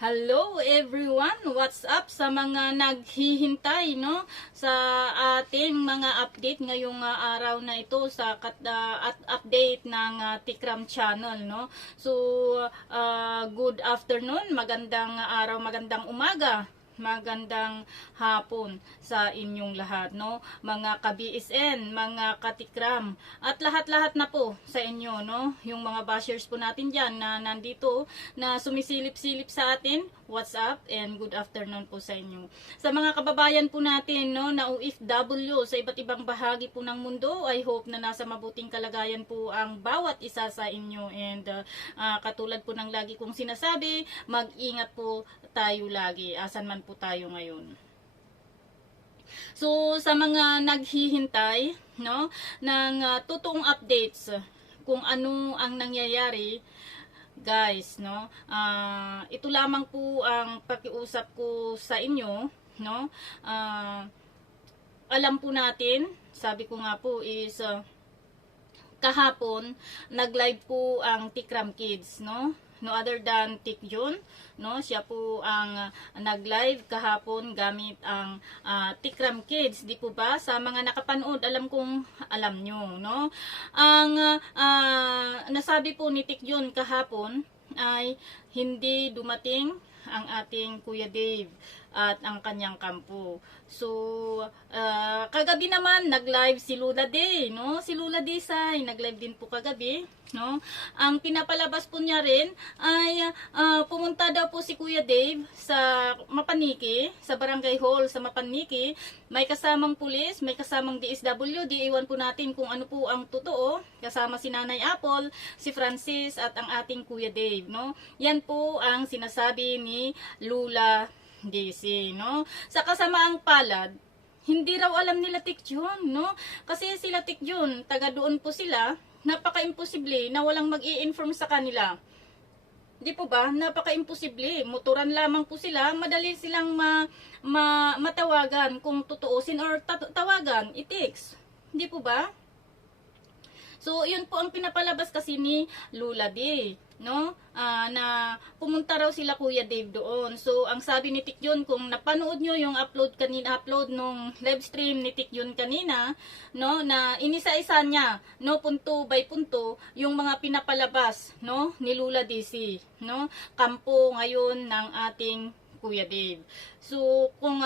Hello everyone! What's up sa mga naghihintay no sa ating mga update ngayong araw na ito sa at update ng Tikram channel no. So good afternoon, magandang araw, magandang umaga, magandang hapon sa inyong lahat no, mga ka-BSN, mga katikram, at lahat-lahat na po sa inyo no, yung mga bashers po natin diyan na nandito na sumisilip-silip sa atin. What's up and good afternoon po sa inyo. Sa mga kababayan po natin no na OFW sa iba't ibang bahagi po ng mundo, I hope na nasa mabuting kalagayan po ang bawat isa sa inyo, and katulad po ng lagi kong sinasabi, mag-ingat po tayo lagi asan man po tayo ngayon. So sa mga naghihintay no ng totoong updates kung ano ang nangyayari, guys no, ito lamang po ang pakiusap ko sa inyo no. Alam po natin, sabi ko nga po is kahapon nag-live po ang Tikram Kids no, no other than Tik Jun no, siya po ang nag-live kahapon gamit ang Tikram Kids, di po ba? Sa mga nakapanood, alam kong alam nyo no. Ang nasabi po ni Tik Jun kahapon ay hindi dumating ang ating Kuya Dave at ang kanyang kampo. So, kagabi naman nag-live si Lula Day, no? Si Lula Desai nag-live din po kagabi, no? Ang pinapalabas po niya rin ay pumunta daw po si Kuya Dave sa Mapaniki, sa Barangay Hall sa Mapaniki. May kasamang pulis, may kasamang DSW, di iwan po natin kung ano po ang totoo. Kasama si Nanay Apple, si Francis at ang ating Kuya Dave, no? Yan po ang sinasabi ni Lula DC, no? Sa kasamaang palad, hindi raw alam nila Tik Jun, no? Kasi sila Tik Jun, taga doon po sila, napaka-imposible na walang mag-i-inform sa kanila. Di po ba? Napaka-imposible. Motoran lamang po sila, madali silang matawagan kung tutuusin or tawagan, i-text. Di po ba? So, yun po ang pinapalabas kasi ni Lula D, no? Na pumunta raw sila Kuya Dave doon. So, ang sabi ni Tik Jun, kung napanood nyo yung upload nung live stream ni Tik Jun kanina, no, na inisa-isa niya, no, punto by punto, yung mga pinapalabas, no, ni Lula DC, no, kampo ngayon ng ating Kuya Dave. So, kung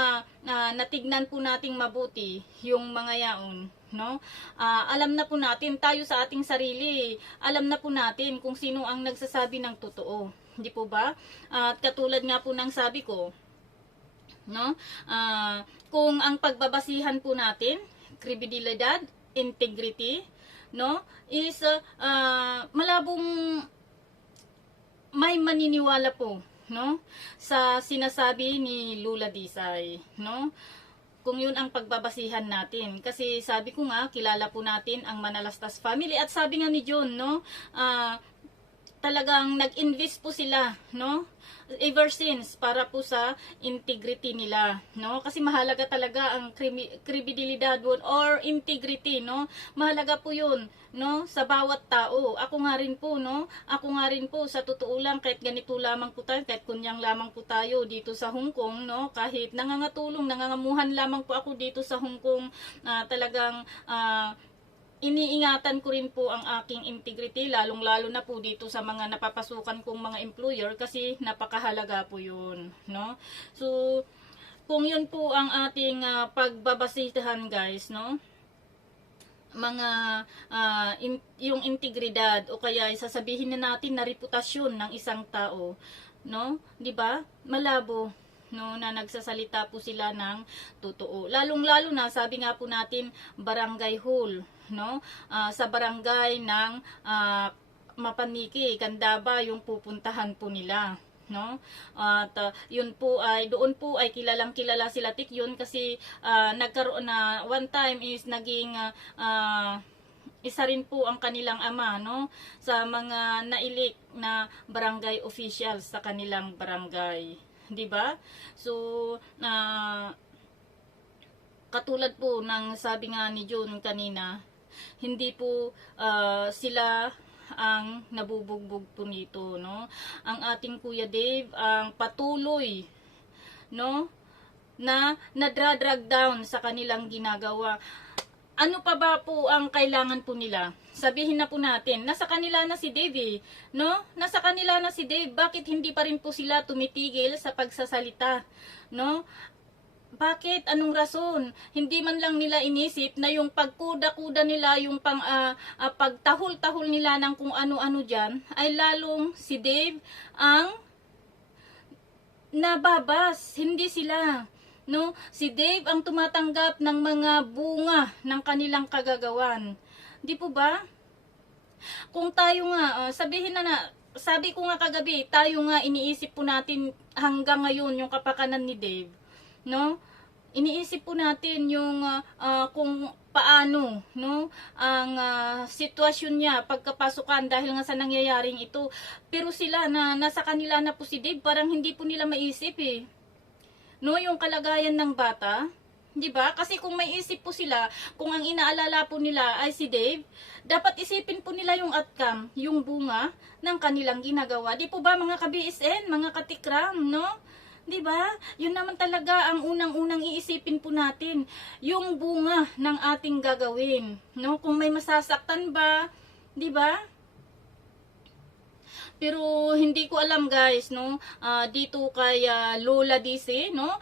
natignan po nating mabuti yung mga yaon, no? Alam na po natin, tayo sa ating sarili, alam na po natin kung sino ang nagsasabi ng totoo. Hindi po ba? At katulad nga po ng sabi ko, no? Kung ang pagbabasihan po natin, kredibilidad, integrity, no, is malabong may maniniwala po, no, sa sinasabi ni Lula Desai, no? Kung yun ang pagbabasihan natin. Kasi sabi ko nga, kilala po natin ang Manalastas family. At sabi nga ni John, no, talagang nag-invest po sila, no, ever since, para po sa integrity nila, no, kasi mahalaga talaga ang kredibilidad or integrity, no, mahalaga po yun, no, sa bawat tao. Ako nga rin po, no, ako nga rin po, sa totoo lang, kahit ganito lamang po tayo, kahit kunyang lamang po tayo dito sa Hong Kong, no, kahit nangangamuhan lamang po ako dito sa Hong Kong, talagang iniingatan ko rin po ang aking integrity, lalong-lalo na po dito sa mga napapasukan kong mga employer, kasi napakahalaga po yun, no? So, kung yun po ang ating pagbabasihan, guys, no? Mga yung integridad o kaya sasabihin na natin na reputasyon ng isang tao, no? 'Di ba? Malabo, no, na nagsasalita po sila ng totoo. Lalong-lalo na, sabi nga po natin, barangay hall, no? Sa barangay ng Mapaniki, Candaba yung pupuntahan po nila, no? At yun po ay, doon po ay kilalang-kilala sila Tik yun, kasi nagkaroon na one time is naging isa rin po ang kanilang ama, no, sa mga nailik na barangay officials sa kanilang barangay. 'Di ba? So, katulad po ng sabi nga ni John kanina, hindi po sila ang nabubugbog po nito, no? Ang ating Kuya Dave ang patuloy, no, na nadra-drag down sa kanilang ginagawa. Ano pa ba po ang kailangan po nila? Sabihin na po natin, nasa kanila na si Dave, no? Nasa kanila na si Dave, bakit hindi pa rin po sila tumitigil sa pagsasalita, no? Bakit? Anong rason? Hindi man lang nila inisip na yung pagkuda-kuda nila, yung pagtahol-tahol nila ng kung ano-ano dyan, ay lalong si Dave ang nababas, hindi sila. No, si Dave ang tumatanggap ng mga bunga ng kanilang kagagawan. Di po ba? Kung tayo nga, sabi ko nga kagabi, tayo nga iniisip po natin hanggang ngayon yung kapakanan ni Dave. No? Iniisip po natin yung kung paano, no, ang sitwasyon niya pagkapasukan dahil nga sa nangyayaring ito. Pero sila na nasa kanila na po si Dave, parang hindi po nila maisip eh. No, yung kalagayan ng bata, 'di ba? Kasi kung may isip po sila, kung ang inaalala po nila ay si Dave, dapat isipin po nila yung outcome, yung bunga ng kanilang ginagawa. Di po ba mga ka-BSN, mga katikram, no? 'Di ba? Yun naman talaga ang unang-unang iisipin po natin, yung bunga ng ating gagawin, no? Kung may masasaktan ba, 'di ba? Pero hindi ko alam guys, no, dito kay Lola DC, no,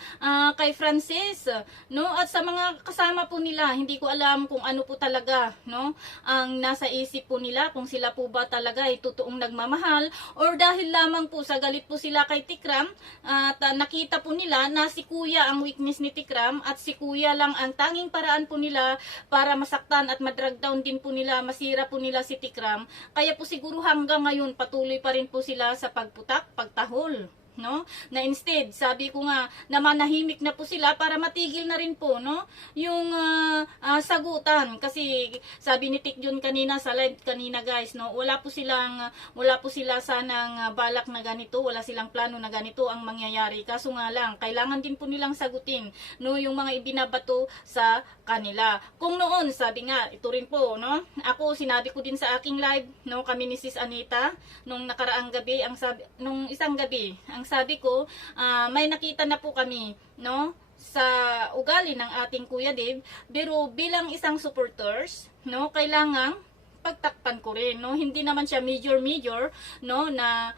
kay Francis, no, at sa mga kasama po nila, hindi ko alam kung ano po talaga, no, ang nasa isip po nila, kung sila po ba talaga ay totoong nagmamahal, or dahil lamang po sa galit po sila kay Tikram, at nakita po nila na si Kuya ang weakness ni Tikram, at si Kuya lang ang tanging paraan po nila para masaktan at madrag down din po nila, masira po nila si Tikram, kaya po siguro hanggang ngayon patuloy pa rin po sila sa pagputak, pagtahol, no? Na instead, sabi ko nga, na manahimik na po sila para matigil na rin po, no? Yung sagutan, kasi sabi ni Tik Jun kanina sa live kanina guys, no? Wala po sila sanang balak na ganito, wala silang plano na ganito ang mangyayari. Kaso nga lang, kailangan din po nilang sagutin, no? Yung mga ibinabato sa kanila. Kung noon, sabi nga, ito rin po, no? Ako, sinabi ko din sa aking live, no? Kami ni Sis Anita, nung nakaraang gabi, nung isang gabi, ang sabi ko, may nakita na po kami, no? Sa ugali ng ating Kuya Dave, pero bilang isang supporters, no? Kailangang pagtakpan ko rin, no? Hindi naman siya major, no? Na,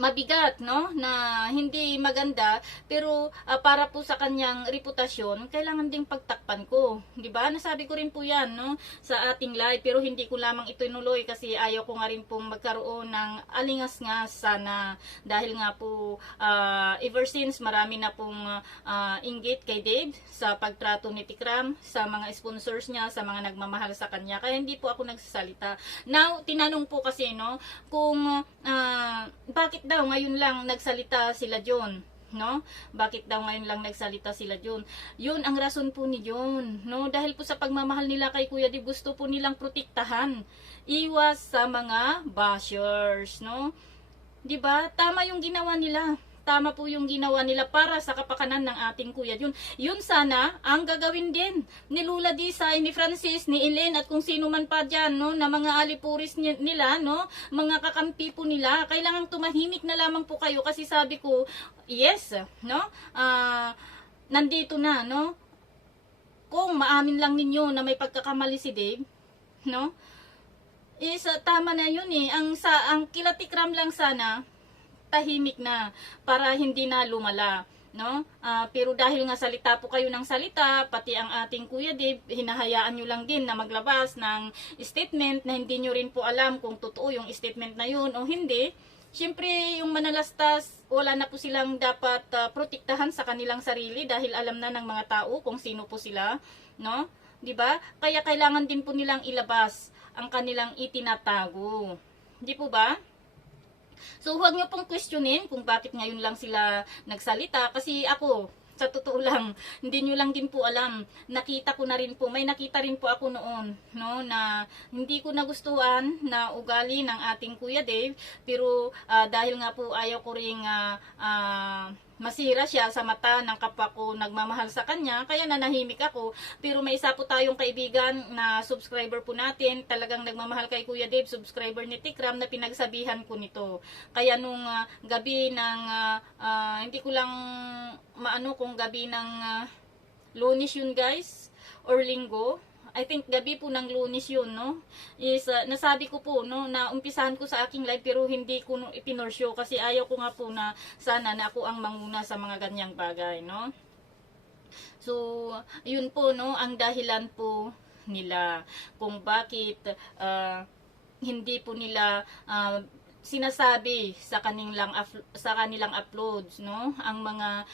mabigat, no, na hindi maganda, pero para po sa kanyang reputasyon, kailangan ding pagtakpan ko, 'di ba? Nasabi ko rin po 'yan, no, sa ating live, pero hindi ko lamang ito inuloy kasi ayaw ko nga rin pong magkaroon ng alingas-ngas sana, dahil nga po ever since marami na pong inggit kay Dave sa pagtrato ni Tikram sa mga sponsors niya, sa mga nagmamahal sa kanya, kaya hindi po ako nagsasalita. Now, tinanong po kasi, no, kung bakit daw ngayon lang nagsalita sila John, no? Bakit daw ngayon lang nagsalita sila John? Yun ang rason po ni John, no? Dahil po sa pagmamahal nila kay Kuya Dave, gusto po nilang protektahan. Iwas sa mga bashers, no? 'Di ba? Tama yung ginawa nila. Tama po yung ginawa nila para sa kapakanan ng ating Kuya Jun. Yun sana ang gagawin din ni Lula Disay, ni Francis, ni Elaine at kung sino man pa dyan, no, na mga alipuris nila, no, mga kakampi po nila. Kailangang tumahimik na lamang po kayo kasi sabi ko, yes, no, nandito na, no, kung maamin lang ninyo na may pagkakamali si Dave, no, is tama na yun eh. Ang kilatikram lang sana, tahimik na para hindi na lumala, no? Pero dahil nga salita po kayo ng salita, pati ang ating Kuya Dave, hinahayaan nyo lang din na maglabas ng statement na hindi nyo rin po alam kung totoo yung statement na yun o hindi. Siyempre, yung manalastas, wala na po silang dapat protektahan sa kanilang sarili dahil alam na ng mga tao kung sino po sila, no? 'Di ba? Kaya kailangan din po nilang ilabas ang kanilang itinatago. Di po ba? So, huwag nyo pong questionin kung bakit ngayon lang sila nagsalita. Kasi ako, sa totoo lang, hindi nyo lang din po alam. Nakita ko na rin po, may nakita rin po ako noon, no, na hindi ko nagustuhan na ugali ng ating Kuya Dave. Pero dahil nga po ayaw ko ring masira siya sa mata ng kapwa ko nagmamahal sa kanya, kaya nanahimik ako. Pero may isa po tayong kaibigan na subscriber po natin, talagang nagmamahal kay Kuya Dave, subscriber ni Tikram, na pinagsabihan ko nito. Kaya nung gabi ng, hindi ko lang maano kung gabi ng Lunes yun guys, or Linggo, I think gabi po ng Lunes yun, no? Is nasabi ko po, no, na umpisahan ko sa aking live pero hindi ko ipinorshow kasi ayaw ko nga po na sana na ako ang manguna sa mga ganyang bagay, no? So, yun po, no, ang dahilan po nila kung bakit hindi po nila sinasabi sa kanilang uploads, no, ang mga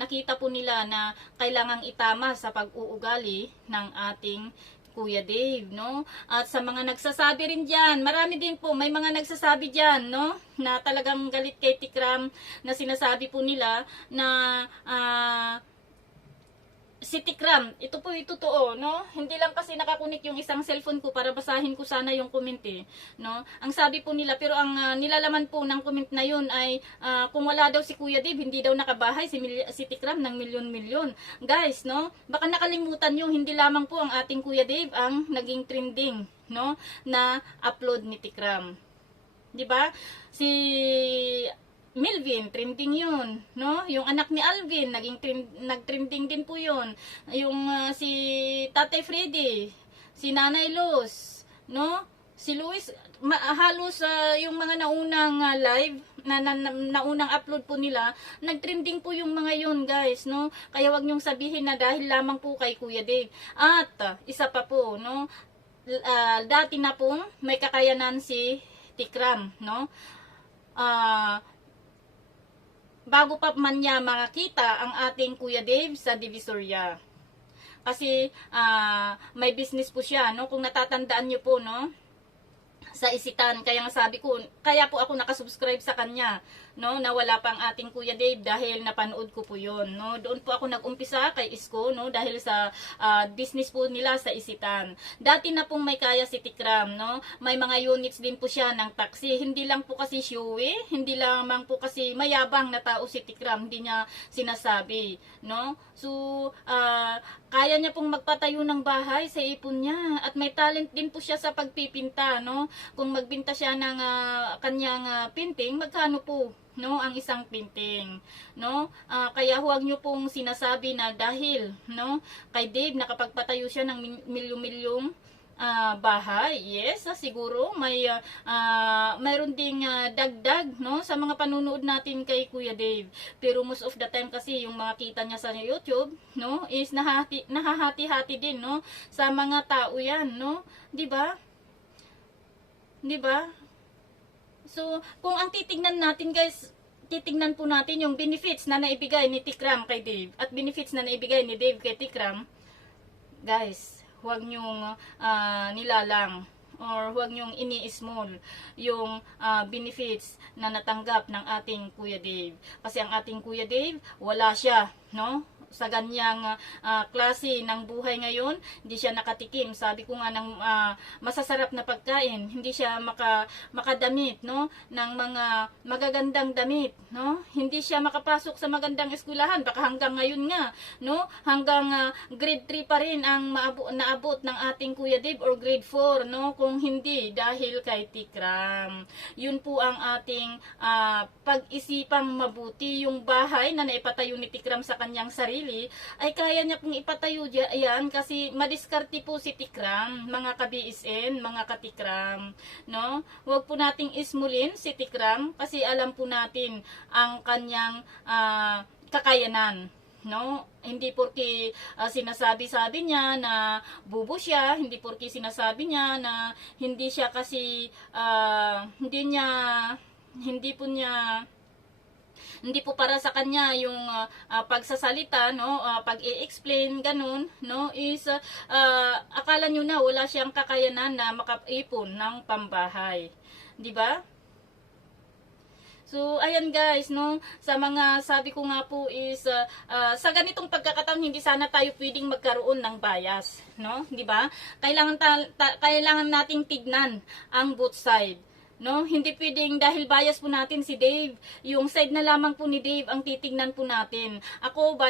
nakita po nila na kailangang itama sa pag-uugali ng ating Kuya Dave, no? At sa mga nagsasabi rin diyan, marami din po, may mga nagsasabi diyan, no, na talagang galit kay Tikram, na sinasabi po nila na si Tikram, ito po yung totoo, no? Hindi lang kasi nakakunik yung isang cellphone ko para basahin ko sana yung comment no? Ang sabi po nila, pero ang nilalaman po ng comment na yun ay kung wala daw si Kuya Dave, hindi daw nakabahay si Tikram ng milyon-milyon. Guys, no? Baka nakalimutan nyo, hindi lamang po ang ating Kuya Dave ang naging trending, no? Na upload ni Tikram. 'Di ba? Si Melvin, trending yun, no? Yung anak ni Alvin, nag-trending din po yun. Yung si Tatay Freddy, si Nanay Luz, no? Si Luis, halos yung mga naunang live, naunang upload po nila, nag-trending po yung mga yun, guys, no? Kaya wag niyong sabihin na dahil lamang po kay Kuya Dave. At, isa pa po, no? Dati na pong may kakayanan si Tikram, no? Bago pa man niya makita ang ating Kuya Dave sa Divisoria. Kasi may business po siya, no? Kung natatandaan niyo po, no? Sa Isitan, kaya nga sabi ko, kaya po ako nakasubscribe sa kanya, no, na wala pang ating Kuya Dave dahil napanood ko po yon, no. Doon po ako nag-umpisa kay Isko, no, dahil sa business po nila sa Isitan. Dati na pong may kaya si Tikram, no, may mga units din po siya ng taxi, hindi lang po kasi showy, hindi lamang po kasi mayabang na tao si Tikram, hindi niya sinasabi, no. So, kaya niya pong magpatayo ng bahay sa ipon niya, at may talent din po siya sa pagpipinta, no. Kung magbinta siya ng kanyang painting, magkano po, no, ang isang painting, no? Kaya huwag niyo pong sinasabi na dahil, no, kay Dave nakapagpatayo siya ng milyon-milyong bahay. Yes, siguro may mayroon ding dagdag, no, sa mga panunood natin kay Kuya Dave. Pero most of the time kasi yung mga kita niya sa YouTube, no, is nahahati-hati din, no, sa mga tao yan, no? 'Di ba? 'Di ba? So, kung ang titignan natin, guys, titignan po natin yung benefits na naibigay ni Tikram kay Dave at benefits na naibigay ni Dave kay Tikram. Guys, huwag nyong nilalang or huwag nyong ini-small yung benefits na natanggap ng ating Kuya Dave. Kasi ang ating Kuya Dave, wala siya, no? Sa ganyang klase ng buhay ngayon, hindi siya nakatikim. Sabi ko nga ng masasarap na pagkain, hindi siya makadamit, no, ng mga magagandang damit, no? Hindi siya makapasok sa magandang eskwelahan, baka hanggang ngayon nga, no, hanggang grade 3 pa rin ang naabot ng ating Kuya Dave, or grade 4, no, kung hindi dahil kay Tikram. Yun po ang ating pag-isipang mabuti. Yung bahay na naipatayo ni Tikram sa kanyang sarili ay kaya niya pong ipatayo yan kasi madiskarte po si Tikram, mga ka-BSN, mga ka-Tikram, no? Huwag po nating ismulin si Tikram kasi alam po natin ang kanyang kakayanan, no? Hindi porke sinasabi-sabi niya na bubo siya, hindi porke sinasabi niya na hindi siya kasi hindi po para sa kanya yung pagsasalita, no, pag-i-explain, ganun, no, is akala nyo na wala siyang kakayanan na makaipon ng pambahay. 'Di ba? So, ayan guys, no, sa mga sabi ko nga po is, sa ganitong pagkakataon, hindi sana tayo pwedeng magkaroon ng bias, no, 'di ba? Kailangan nating tignan ang both side, no? Hindi pwedeng dahil bias po natin si Dave, yung side na lamang po ni Dave ang titignan po natin. Ako,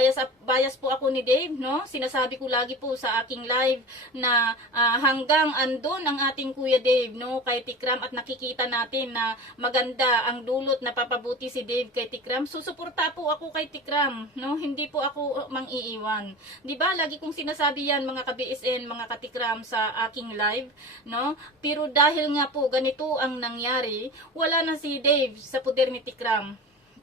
bias po ako ni Dave, no? Sinasabi ko lagi po sa aking live na hanggang andon ang ating Kuya Dave, no? Kay Tikram, at nakikita natin na maganda ang dulot na papabuti si Dave kay Tikram. Susuporta po ako kay Tikram, no? Hindi po ako mang-iiwan. 'Di ba? Lagi kong sinasabi yan, mga ka-BSN, mga katikram, sa aking live, no? Pero dahil nga po ganito ang nangyari, wala na si Dave sa poder ni Tikram.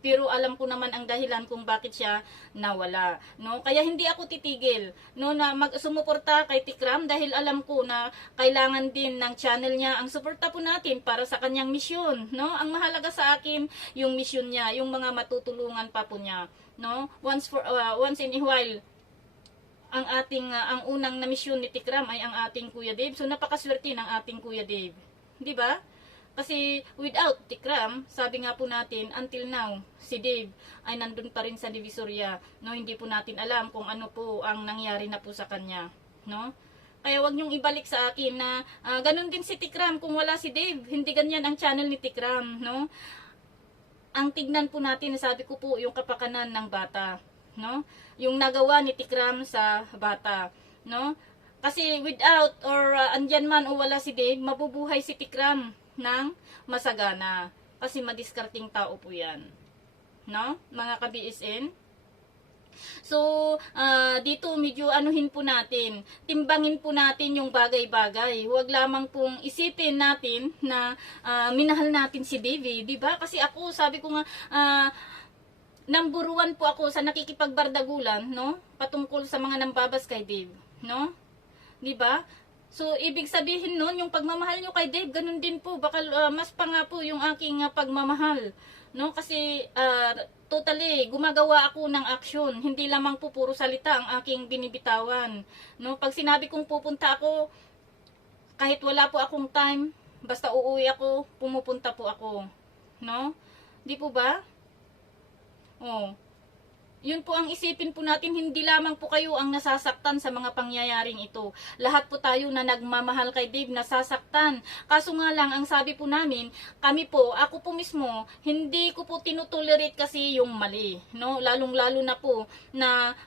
Pero alam ko naman ang dahilan kung bakit siya nawala, no? Kaya hindi ako titigil, no, na sumuporta kay Tikram, dahil alam ko na kailangan din ng channel niya ang suporta po natin para sa kanyang misyon, no? Ang mahalaga sa akin yung misyon niya, yung mga matutulungan pa po niya, no? Once in a while, ang unang na misyon ni Tikram ay ang ating Kuya Dave. So napakaswerte ng ating Kuya Dave, 'di ba? Kasi without Tikram, sabi nga po natin, until now, si Dave ay nandun pa rin sa Divisoria, no? Hindi po natin alam kung ano po ang nangyari na po sa kanya, no? Kaya wag niyong ibalik sa akin na ganun din si Tikram, kung wala si Dave, hindi ganyan ang channel ni Tikram, no? Ang tignan po natin, sabi ko po, yung kapakanan ng bata, no? Yung nagawa ni Tikram sa bata, no? Kasi without or andyan man o wala si Dave, mabubuhay si Tikram ng masagana. Kasi madiskarting tao po yan, no? Mga ka-BSN. So, dito medyo anuhin po natin, timbangin po natin yung bagay-bagay. Huwag lamang pong isipin natin na minahal natin si Dave, di ba? Kasi ako, sabi ko nga, number 1 po ako sa nakikipagbardagulan, no? Patungkol sa mga nambabas kay Dave, no? 'Di ba? So ibig sabihin noon, yung pagmamahal nyo kay Dave, ganun din po, baka mas pa nga po yung aking pagmamahal, no? Kasi totally gumagawa ako ng aksyon, hindi lamang po puro salita ang aking binibitawan, no? Pag sinabi kong pupunta ako, kahit wala po akong time, basta uuwi ako, pumupunta po ako, no? Di po ba? Oh. Yun po ang isipin po natin, hindi lamang po kayo ang nasasaktan sa mga pangyayaring ito. Lahat po tayo na nagmamahal kay Dave nasasaktan. Kaso nga lang, ang sabi po namin, kami po, ako po mismo, hindi ko po tinutolerate kasi yung mali, no? Lalong-lalo na po na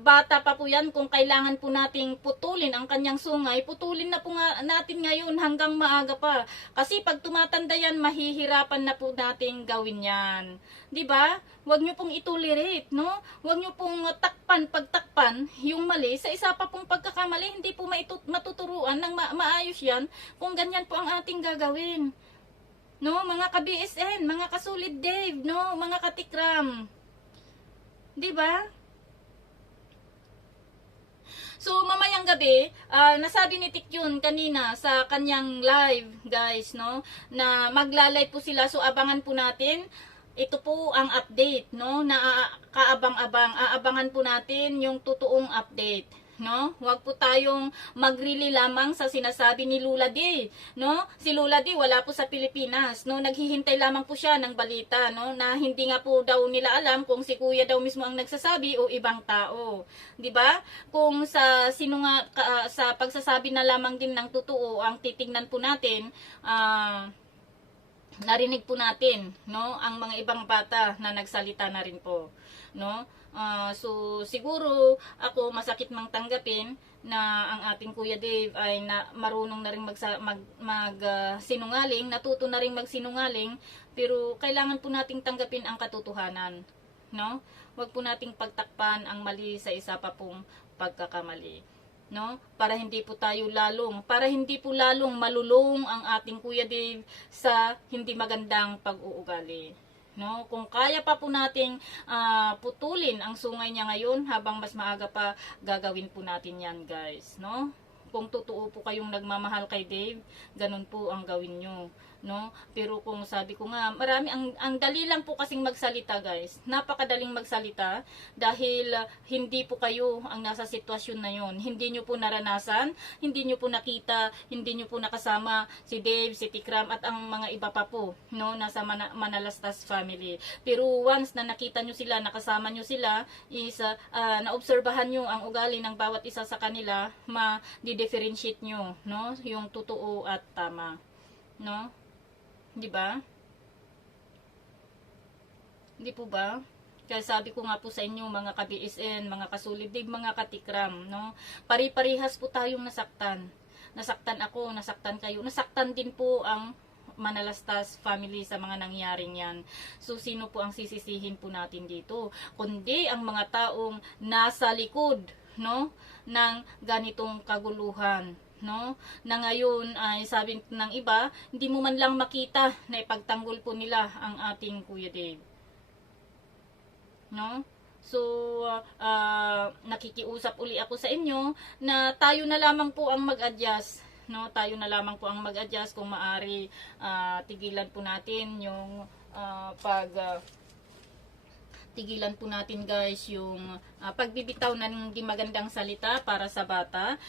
bata pa po yan, kung kailangan po nating putulin ang kanyang sungay, putulin na po nga natin ngayon hanggang maaga pa. Kasi pag tumatanda yan, mahihirapan na po nating gawin yan. 'Di ba? Huwag niyo pong itolerate, no? Huwag niyo pong pagtakpan yung mali sa isa pa pong pagkakamali. Hindi po matuturuan ng maayos yan kung ganyan po ang ating gagawin. No, mga ka-BSN, mga kasulid Dave, no, mga katikram. 'Di ba? So, mamayang gabi, nasabi ni Tikyun kanina sa kanyang live, guys, no, na magla-live po sila. So, abangan po natin. Ito po ang update, no, na aabangan po natin yung totoong update, no? Huwag po tayong magrili lamang sa sinasabi ni Lula D, no? Si Lula D wala po sa Pilipinas, no? Naghihintay lamang po siya ng balita, no, na hindi nga po daw nila alam kung si Kuya daw mismo ang nagsasabi o ibang tao, 'di ba? Kung sa sa pagsasabi na lamang din ng totoo ang titingnan po natin, narinig po natin, no, ang mga ibang bata na nagsalita na rin po, no? So siguro ako masakit mang tanggapin na ang ating Kuya Dave ay marunong na rin sinungaling, natuto na rin magsinungaling, pero kailangan po nating tanggapin ang katotohanan, no? Huwag po nating pagtakpan ang mali sa isa pa pong pagkakamali, no? Para hindi po lalong malulong ang ating Kuya Dave sa hindi magandang pag-uugali, no? Kung kaya pa po nating putulin ang sungay niya ngayon, habang mas maaga pa, gagawin po natin yan, guys, no? Kung totoo po kayong nagmamahal kay Dave, ganun po ang gawin nyo, no? Pero kung sabi ko nga, ang dali lang po kasing magsalita, guys. Napakadaling magsalita dahil hindi po kayo ang nasa sitwasyon na yon. Hindi nyo po naranasan, hindi nyo po nakita, hindi nyo po nakasama si Dave, si Tikram at ang mga iba pa po, no, nasa Manalastas family. Pero once na nakita nyo sila, nakasama nyo sila, is naobserbahan nyo ang ugali ng bawat isa sa kanila, differentiate nyo, no, yung totoo at tama, no? 'Di ba? Hindi po ba? Kaya sabi ko nga po sa inyo mga ka-BSN, mga kasulidig, mga katikram, no? Pari-parihas po tayong nasaktan. Nasaktan ako, nasaktan kayo. Nasaktan din po ang Manalastas family sa mga nangyaring yan. So, sino po ang sisisihin po natin dito? Kundi ang mga taong nasa likod, no? Ng ganitong kaguluhan, no? Na ngayon ay sabi ng iba, hindi mo man lang makita na ipagtanggol po nila ang ating Kuya Dave. No? So, nakikiusap uli ako sa inyo na tayo na lamang po ang mag-adjust. No? Tayo na lamang po ang mag-adjust kung maari tigilan po natin yung tigilan po natin guys yung pagbibitaw ng di magandang salita para sa bata.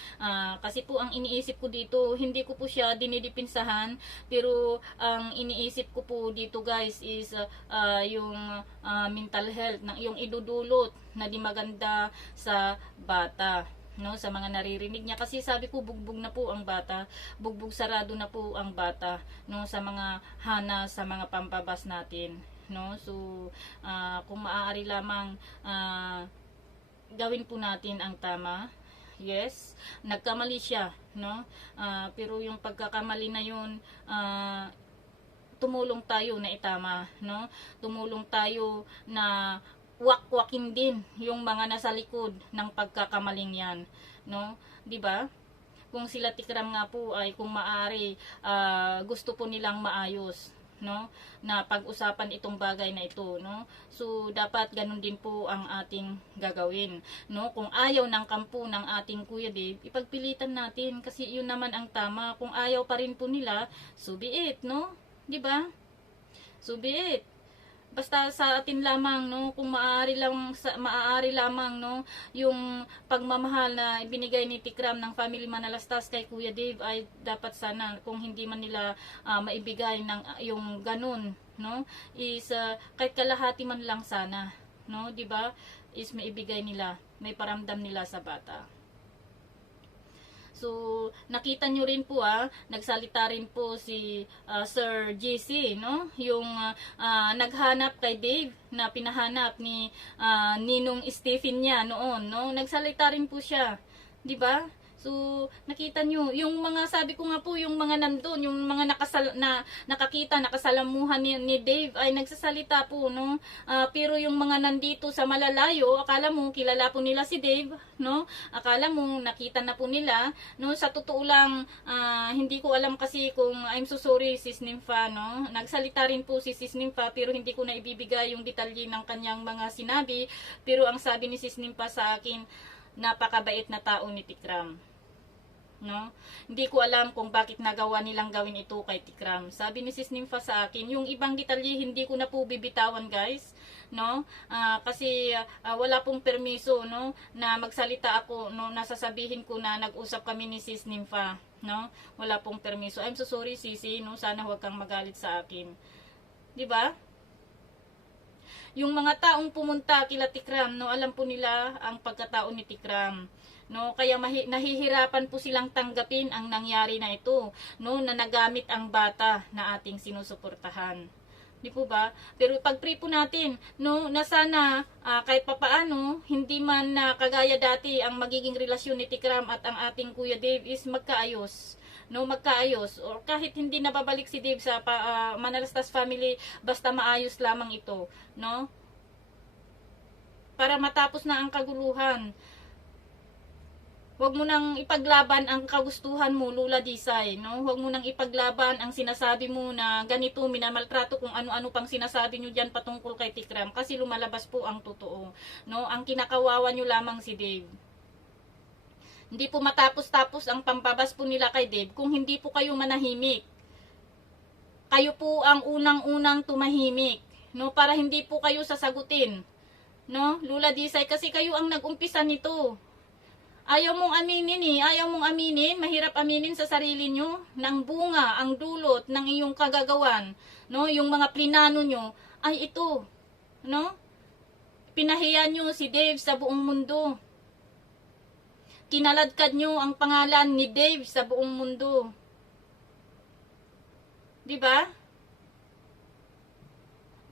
Kasi po ang iniisip ko dito, hindi ko po siya dinidipinsahan, pero ang iniisip ko po dito guys is yung mental health, yung idudulot na di maganda sa bata. No, sa mga naririnig niya, kasi sabi ko bugbog na po ang bata, bugbog sarado na po ang bata, no, sa mga hana, sa mga pampabas natin, no. So kung maaari lamang gawin po natin ang tama. Yes, nagkamali siya, no, pero yung pagkakamali na yun, tumulong tayo na itama, no, tumulong tayo na wakwakin din yung mga nasa likod ng pagkakamaling yan, no, 'di ba? Kung sila tikram nga po ay kung maaari gusto po nilang maayos, no, na pag-usapan itong bagay na ito, no. So dapat ganun din po ang ating gagawin, no. Kung ayaw ng kampo ng ating Kuya Dave, ipagpilitan natin kasi yun naman ang tama. Kung ayaw pa rin po nila, so be it, no, 'di ba? So be it. Basta sa atin lamang, no, kung maaari lamang, no, yung pagmamahal na ibinigay ni Tikram ng Family Manalastas kay Kuya Dave ay dapat sana, kung hindi man nila maibigay ng yung ganun, no, is kahit kalahati man lang sana, no, 'di ba? Is maibigay nila, may paramdam nila sa bata. So, nakita nyo rin po nagsalita rin po si Sir JC, no? Yung naghanap kay Dave, na pinahanap ni Ninong Stephen niya noon, no? Nagsalita rin po siya, 'di ba? So, nakita nyo, yung mga sabi ko nga po, yung mga nandun, yung mga nakakita, nakasalamuhan ni Dave ay nagsasalita po, no? Pero yung mga nandito sa malalayo, akala mo kilala po nila si Dave, no? Akala mo nakita na po nila, no? Sa totoo lang, hindi ko alam kasi kung, I'm so sorry Sis Nympha, no? Nagsalita rin po si Sis Nympha, pero hindi ko na ibibigay yung detalye ng kanyang mga sinabi, pero ang sabi ni Sis Nympha sa akin, napakabait na tao ni Tikram. No? Hindi ko alam kung bakit nagawa nilang gawin ito kay Tikram. Sabi ni Sis Nympha sa akin, yung ibang detalye hindi ko na po bibitawan guys, no? Kasi wala pong permiso, no, na magsalita ako, no, nasasabihin ko na nag-usap kami ni Sis Nympha, no? Wala pong permiso. I'm so sorry Sisi, no, sana huwag kang magalit sa akin. 'Di ba? Yung mga taong pumunta kila Tikram, no, alam po nila ang pagkatao ni Tikram, no, kaya nahihirapan po silang tanggapin ang nangyari na ito, no, na nagamit ang bata na ating sinusuportahan. Di po ba? Pero pag-pray po natin, no, na sana kahit papaano hindi man kagaya dati ang magiging relasyon ni Tikram at ang ating Kuya Dave is magkaayos, no, magkaayos, or kahit hindi nababalik si Dave sa Manalastas family, basta maayos lamang ito, no, para matapos na ang kaguluhan. Huwag mo nang ipaglaban ang kagustuhan mo, Lula Disay, no? Huwag mo nang ipaglaban ang sinasabi mo na ganito, minamaltrato, kung ano-ano pang sinasabi nyo dyan patungkol kay Tikram, kasi lumalabas po ang totoo, no? Ang kinakawawa nyo lamang si Dave. Hindi po matapos-tapos ang pampabas po nila kay Dave kung hindi po kayo manahimik. Kayo po ang unang-unang tumahimik, no? Para hindi po kayo sasagutin, no? Lula Disay, kasi kayo ang nag-umpisa nito. Ayaw mong aminin ayaw mong aminin, mahirap aminin sa sarili nyo, ng bunga, ang dulot ng iyong kagagawan, no, yung mga plinano nyo, ay ito, no, pinahiya nyo si Dave sa buong mundo, kinaladkad nyo ang pangalan ni Dave sa buong mundo, di ba?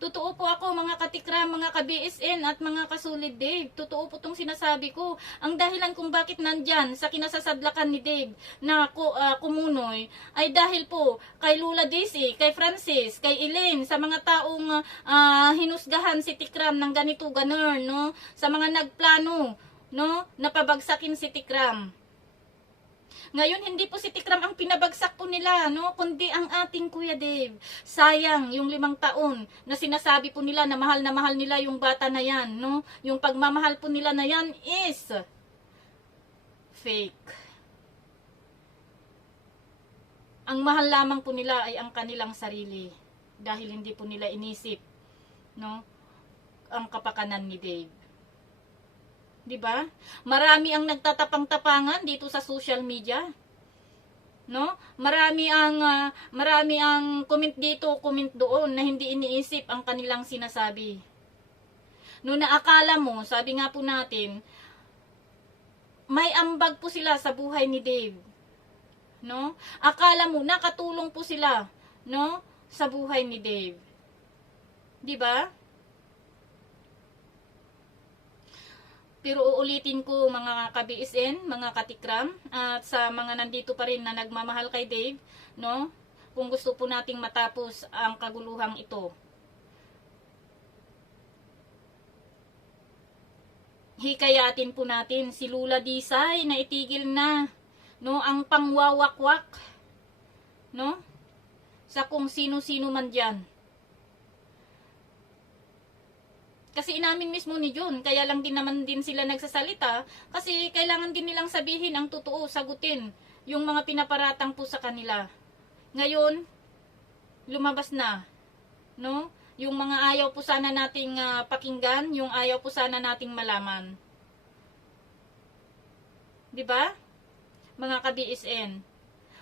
Totoo po ako mga katikram, mga ka-BSN at mga kasulid Dave. Totoo po itong sinasabi ko. Ang dahilan kung bakit nandyan sa kinasasadlakan ni Dave na kumunoy ay dahil po kay Lula Daisy, kay Francis, kay Elaine, sa mga taong hinusgahan si Tikram ng ganito ganon, no? Sa mga nagplano, no? Napabagsakin si Tikram. Ngayon, hindi po si Tikram ang pinabagsak po nila, no? Kundi ang ating Kuya Dave. Sayang yung 5 taon na sinasabi po nila na mahal nila yung bata na yan, no? Yung pagmamahal po nila na yan is fake. Ang mahal lamang po nila ay ang kanilang sarili. Dahil hindi po nila inisip, no? Ang kapakanan ni Dave. 'Di ba? Marami ang nagtatapang-tapangan dito sa social media. No? Marami ang comment dito, comment doon na hindi iniisip ang kanilang sinasabi. No, naakala mo, sabi nga po natin, may ambag po sila sa buhay ni Dave. No? Akala mo nakatulong po sila, no, sa buhay ni Dave. 'Di ba? Pero uulitin ko mga ka-BSN, mga katikram, at sa mga nandito pa rin na nagmamahal kay Dave, no? Kung gusto po nating matapos ang kaguluhang ito. Hikayatin po natin si Lula Disay na itigil na, no, ang pangwawakwak, no? Sa kung sino-sino man diyan. Kasi inamin mismo ni John, kaya lang din naman din sila nagsasalita, kasi kailangan din nilang sabihin ang totoo, sagutin yung mga pinaparatang po sa kanila. Ngayon, lumabas na, no? Yung mga ayaw po sana nating pakinggan, yung ayaw po sana nating malaman. 'Di ba? Mga ka-BSN.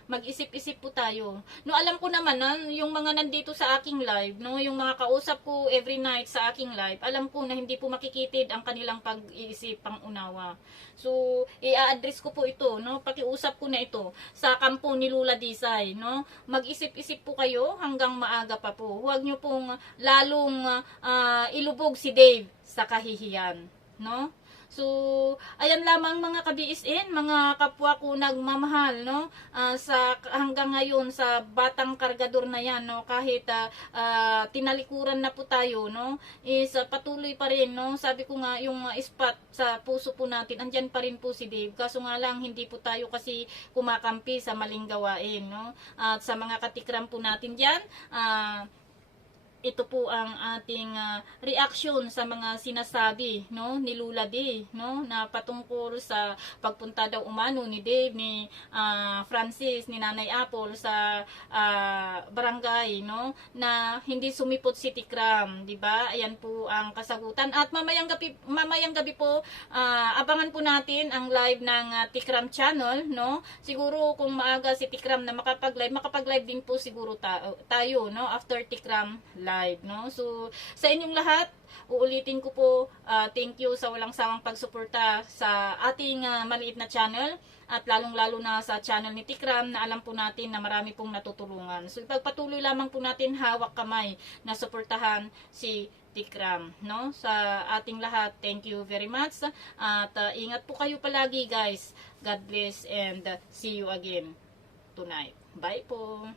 Mag-isip-isip po tayo. No, alam ko naman na yung mga nandito sa aking live, no, yung mga kausap ko every night sa aking live, alam ko na hindi po makikitid ang kanilang pag-iisip, pang-unawa. So, i-address ko po ito, no, pakiusap ko na ito sa kampo ni Lula Disay, no. Mag-isip-isip po kayo hanggang maaga pa po. Huwag niyo pong lalong ilubog si Dave sa kahihiyan, no. So, ayan lamang mga ka-BSN, mga kapwa ko nagmamahal, no? Hanggang ngayon sa batang kargador na yan, no? Kahit tinalikuran na po tayo, no? Is patuloy pa rin, no? Sabi ko nga, yung spot sa puso po natin, andyan pa rin po si Dave. Kaso nga lang, hindi po tayo kasi kumakampi sa maling gawain, no? At sa mga katikram po natin dyan, ito po ang ating reaction sa mga sinasabi, no, ni Lula D, no, na patungkol sa pagpunta daw umano ni Dave, ni Francis, ni Nanay Apple sa barangay, no, na hindi sumipot si Tikram, di ba? Ayan po ang kasagutan. At mamayang gabi po, abangan po natin ang live ng Tikram channel, no. Siguro kung maaga si Tikram na makapag-live din po siguro tayo, no, after Tikram live, no? So, sa inyong lahat, uulitin ko po, thank you sa walang sawang pagsuporta sa ating maliit na channel at lalong-lalo na sa channel ni Tikram na alam po natin na marami pong natutulungan. So, ipagpatuloy lamang po natin hawak kamay na suportahan si Tikram, no? Sa ating lahat, thank you very much. At ingat po kayo palagi, guys. God bless and see you again tonight. Bye po.